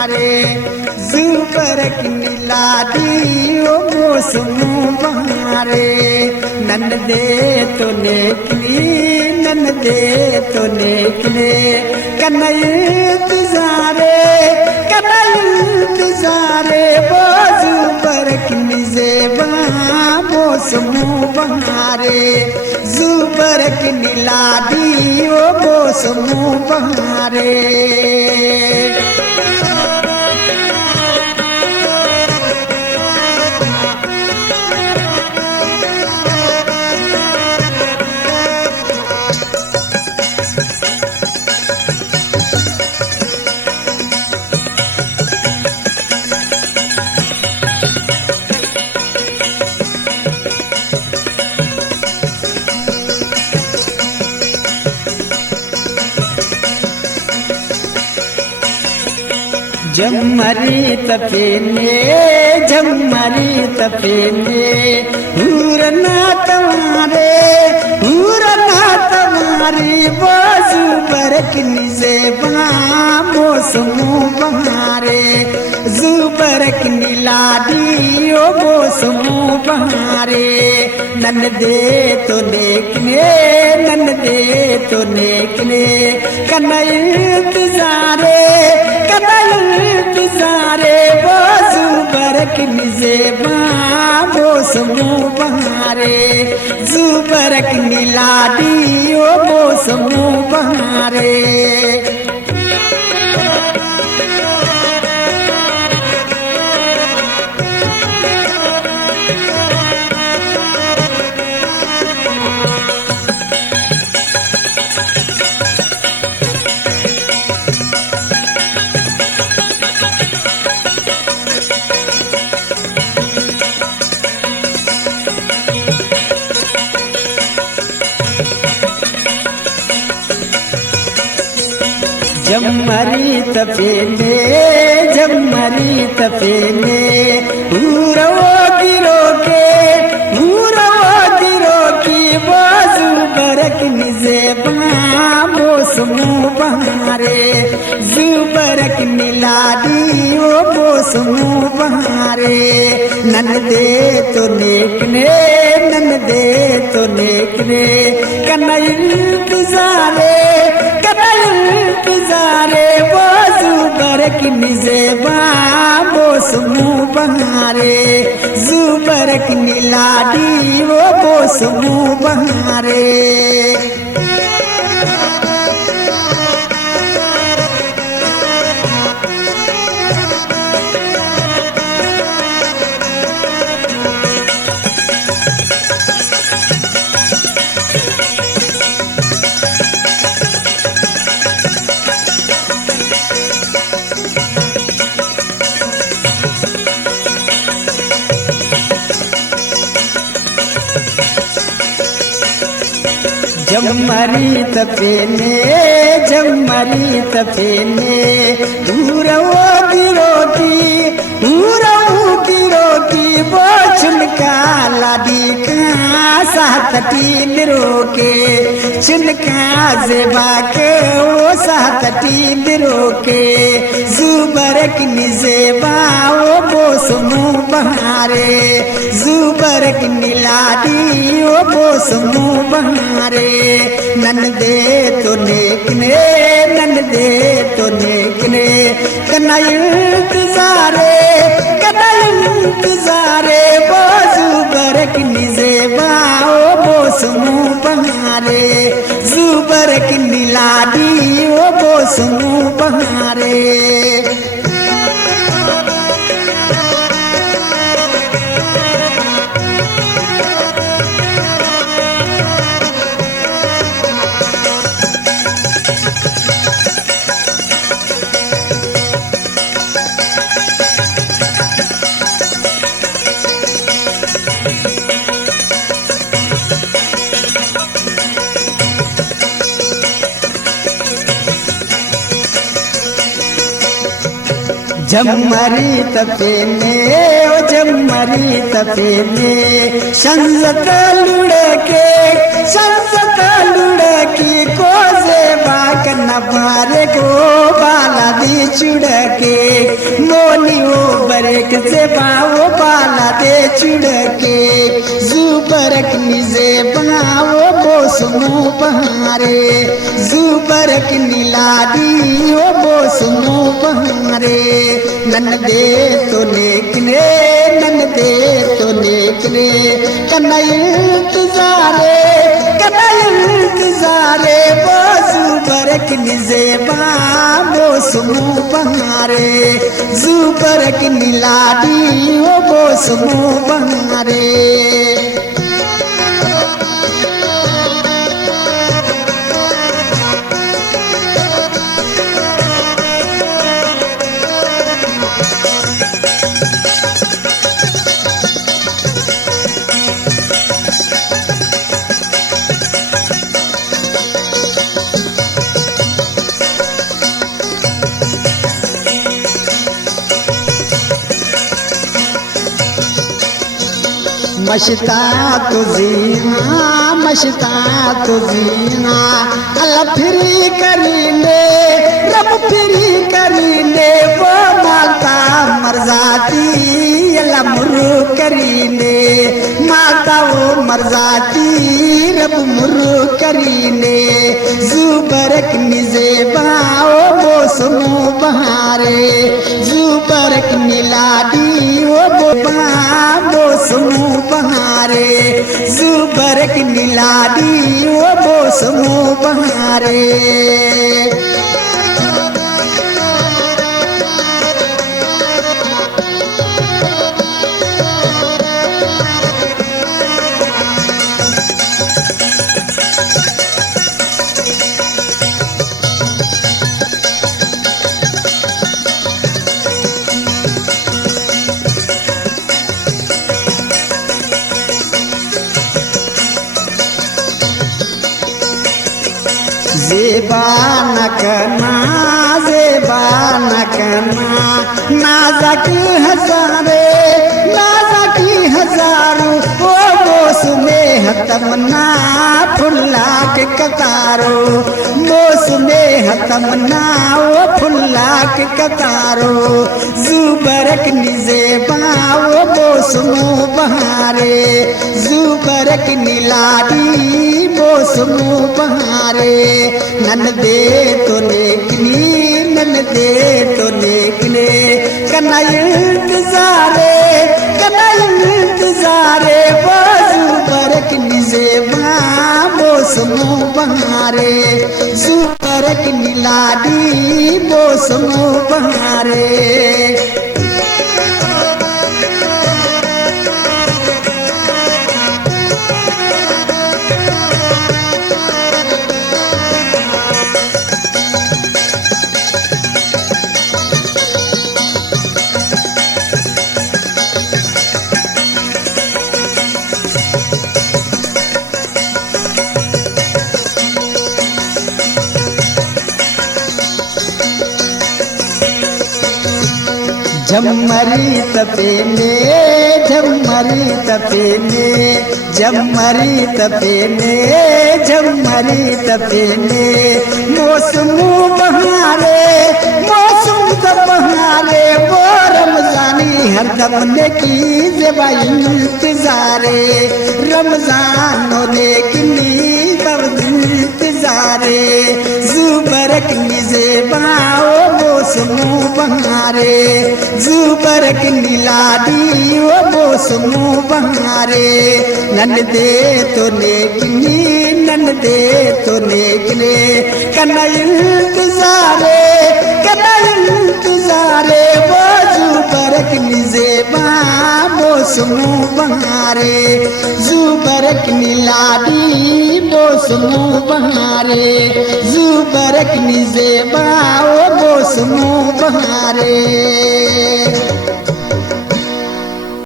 बहारे जुबर की लाडी ओ मौसम बहारे नन दे तो निकली नन दे तो निकले कनई इंतजारे वो जुबर की जेबा मौसम बहारे जुबर की लाडी ओ मौसम बहारे जमरी तपेने हुरना तुम्हारी बाजू बरक निजेबा मौसम बहारे जुबर की लाडी ओ मौसम बहारे नन दे तो देखने कनई इंतजारे बाजू बरक निजेबा मौसम बहारे जुबर की लाडी ओ मौसम बहारे जमरी तपेने पूरो गिरो की बाजू बरक निजेबा मौसम बहारे जुबर की लाडी ओ मौसम बहारे नन दे तो निकले कनई इंतजारे बाजू बरक निजेबा मौसम बहारे जुबर की लाडी ओ मौसम बहारे जमरी तपेने पूरो गिरो की वो चुनका लाडी का साथ तीन रोके चुनका जेबा के वो साथ तीन रोके जुबर की जेबा ओ मौसम बहारे जुबर की लाडी ओ मौसम बहारे नन दे तो निकले कनई इंतजारे बाजू बरक निजेबा ओ मौसम बहारे जुबर की लाडी ओ मौसम बहारे जमरी तपेने संजत लुड़के को जेबा न बारे को बाला दी चुड़के नेक जेबाओ बाला दे चुड़के जुबरक निजेबाओ बोसमो बहारे जुबरक नीलाडी ओ बोसमो बहारे नन दे तो नेकने नन दे तो नेकने कनई इंतजारे जुबरक निजेबा बोसमो बहारे जुबरक नीलाडी ओ बोसमो बहारे मशता तो जीना अल्लाह फिरी करीने रब फिरी करीने वो माता मर जाती अल्लाह मुरु करीने माता वो मर जाती रब मुरु करीने जुबरक निजेबाओ बोसमो बहारे जुबरक नीलाडी ओ बोसमो बहारे जुबरक नीलाडी ओ बोसमो बहारे जेबा न करना नाज़की हजारों ओ मौसमे तमन्ना फुल्ला के कतारो मौसमे तमन्ना ओ फुल्ला के कतारो जुबरक निजेबा ओ मौसमो बहारे जुबरक नीलाडी बोसमो बहारे नन दे तो नेकनी नन दे तो नेकने कनई इंतजारे जुबरक निजेबा बोसमो बहारे जुबरक नीलाडी बोसमो बहारे झमरी तपेने मौसमो बहारे वो रमजानी हरदम ने की जेबा इंतजारे रमजानो देखनी तब इंतजारे जुबरक निजेबाओ मौसमो बहारे जुबरक नीलाडी ओ मौसमो बहारे नन दे तो नेकनी नन दे तो नेकने कनई इंतजारे वो जुबरक निजेबा मौसमो बहारे जुबरक नीलाडी मौसमो बहारे जुबरक निजेबा ओ मौसमो बहारे